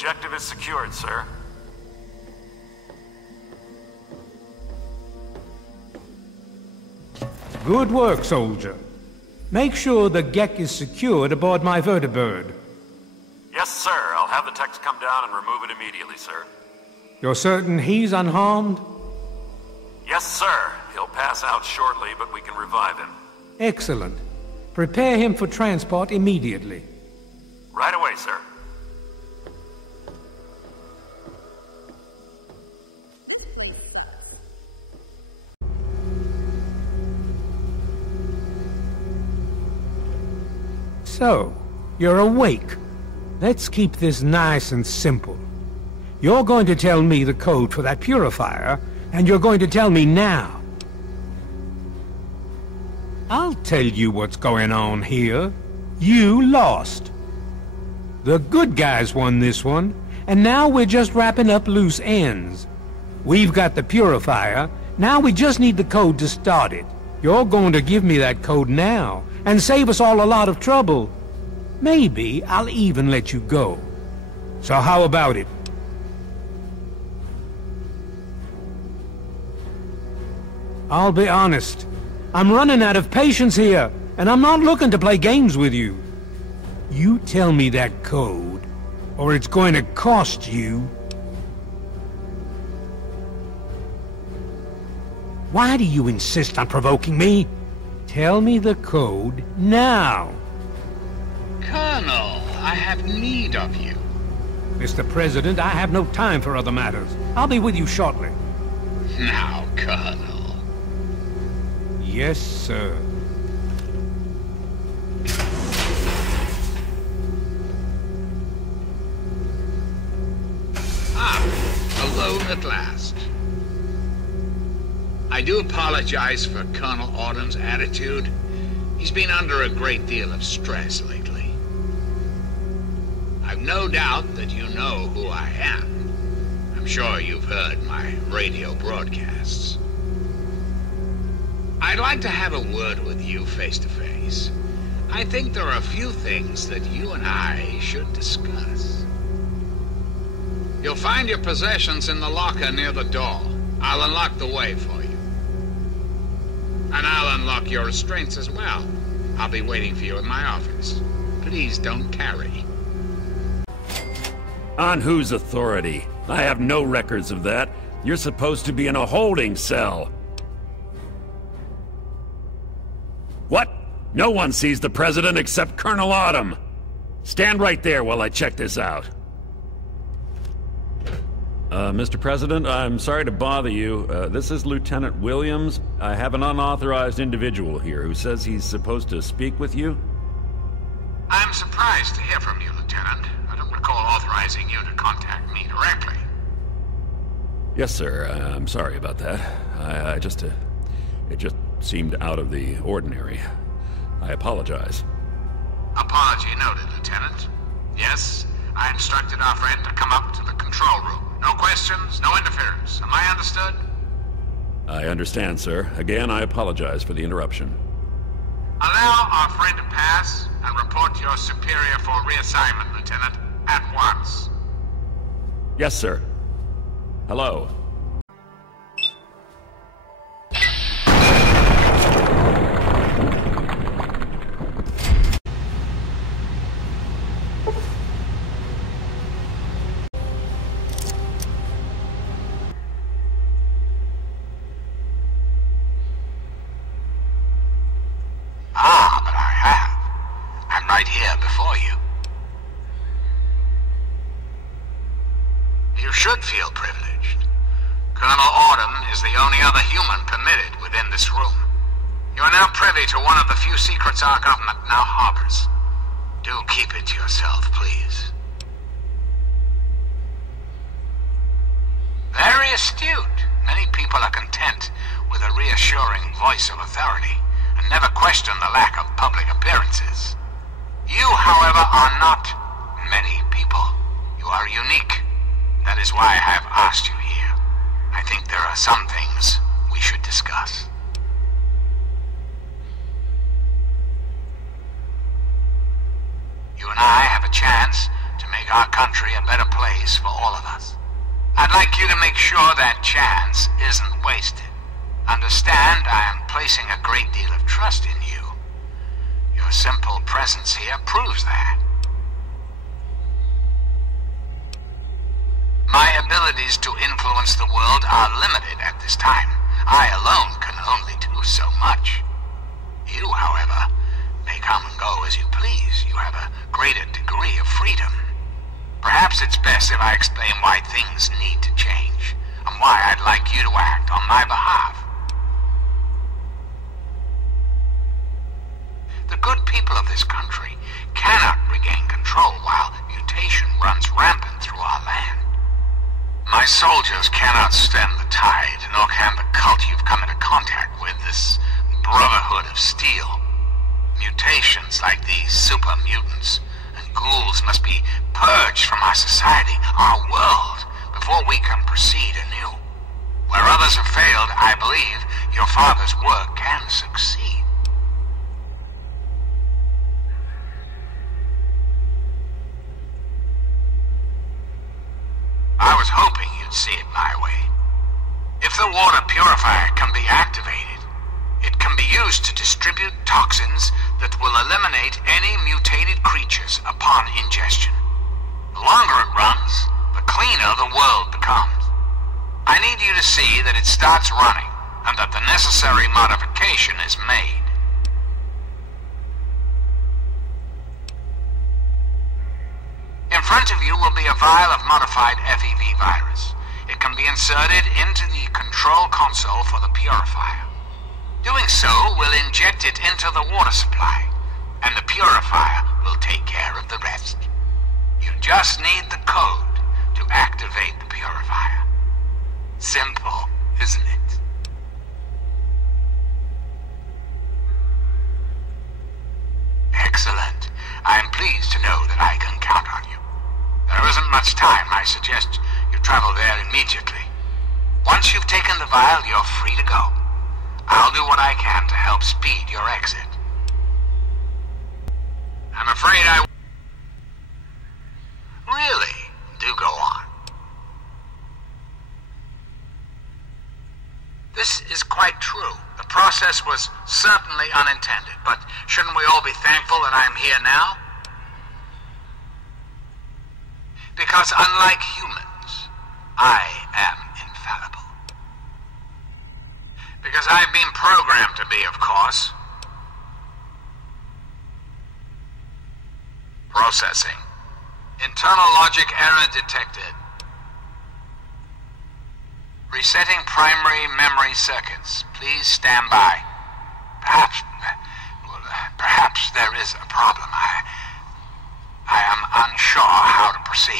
Objective is secured, sir. Good work, soldier. Make sure the Gek is secured aboard my vertibird. Yes, sir. I'll have the techs come down and remove it immediately, sir. You're certain he's unharmed? Yes, sir. He'll pass out shortly, but we can revive him. Excellent. Prepare him for transport immediately. Right away, sir. So, you're awake. Let's keep this nice and simple. You're going to tell me the code for that purifier, and you're going to tell me now. I'll tell you what's going on here. You lost. The good guys won this one, and now we're just wrapping up loose ends. We've got the purifier, now we just need the code to start it. You're going to give me that code now, and save us all a lot of trouble. Maybe I'll even let you go. So how about it? I'll be honest. I'm running out of patience here, and I'm not looking to play games with you. You tell me that code, or it's going to cost you. Why do you insist on provoking me? Tell me the code now. Colonel, I have need of you. Mr. President, I have no time for other matters. I'll be with you shortly. Now, Colonel. Yes, sir. Alone at last. I do apologize for Colonel Autumn's attitude. He's been under a great deal of stress lately. I've no doubt that you know who I am. I'm sure you've heard my radio broadcasts. I'd like to have a word with you face to face. I think there are a few things that you and I should discuss. You'll find your possessions in the locker near the door. I'll unlock the way for you. And I'll unlock your restraints as well. I'll be waiting for you in my office. Please don't carry. On whose authority? I have no records of that. You're supposed to be in a holding cell. What? No one sees the President except Colonel Autumn. Stand right there while I check this out. Mr. President, I'm sorry to bother you. This is Lieutenant Williams. I have an unauthorized individual here who says he's supposed to speak with you. I'm surprised to hear from you, Lieutenant. I don't recall authorizing you to contact me directly. Yes, sir. I'm sorry about that. It just seemed out of the ordinary. I apologize. Apology noted, Lieutenant. Yes, I instructed our friend to come up to the control room. No questions, no interference. Am I understood? I understand, sir. Again, I apologize for the interruption. Allow our friend to pass and report to your superior for reassignment, Lieutenant, at once. Yes, sir. Hello. But I have. I'm right here before you. You should feel privileged. Colonel Autumn is the only other human permitted within this room. You are now privy to one of the few secrets our government now harbors. Do keep it to yourself, please. Very astute. Many people are content with a reassuring voice of authority and never question the lack of public appearances. You, however, are not many people. You are unique. That is why I have asked you here. I think there are some things we should discuss. You and I have a chance to make our country a better place for all of us. I'd like you to make sure that chance isn't wasted. Understand, I am placing a great deal of trust in you. Your simple presence here proves that. My abilities to influence the world are limited at this time. I alone can only do so much. You, however, may come and go as you please. You have a greater degree of freedom. Perhaps it's best if I explain why things need to change, and why I'd like you to act on my behalf. The good people of this country cannot regain control while mutation runs rampant through our land. My soldiers cannot stem the tide, nor can the cult you've come into contact with, this Brotherhood of Steel. Mutations like these super mutants and ghouls must be purged from our society, our world, before we can proceed anew. Where others have failed, I believe your father's work can succeed. I was hoping you'd see it my way. If the water purifier can be activated, it can be used to distribute toxins that will eliminate any mutated creatures upon ingestion. The longer it runs, the cleaner the world becomes. I need you to see that it starts running, and that the necessary modification is made. In front of you will be a vial of modified FEV virus. It can be inserted into the control console for the purifier. Doing so will inject it into the water supply, and the purifier will take care of the rest. You just need the code to activate the purifier. Simple, isn't it? Excellent. I'm pleased to know that I can count on you. There isn't much time. I suggest you travel there immediately. Once you've taken the vial, you're free to go. I'll do what I can to help speed your exit. I'm afraid I... Really? Do go on. This is quite true. The process was certainly unintended, but shouldn't we all be thankful that I'm here now? Because unlike humans, I am infallible. Because I've been programmed to be, of course. Processing. Internal logic error detected. Resetting primary memory circuits. Please stand by. Perhaps there is a problem. I am unsure how to proceed.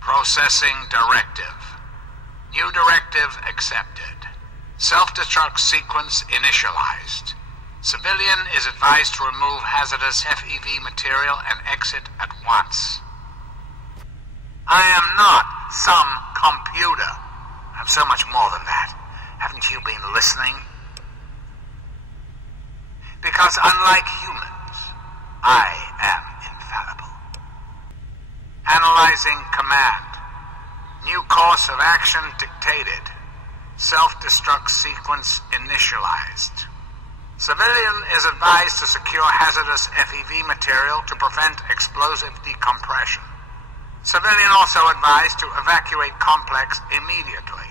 Processing directive. New directive accepted. Self-destruct sequence initialized. Civilian is advised to remove hazardous FEV material and exit at once. I am not some computer. I'm so much more than that. Haven't you been listening? Because unlike humans, I am infallible. Analyzing command. New course of action dictated. Self-destruct sequence initialized. Civilian is advised to secure hazardous FEV material to prevent explosive decompression. Civilian also advised to evacuate complex immediately.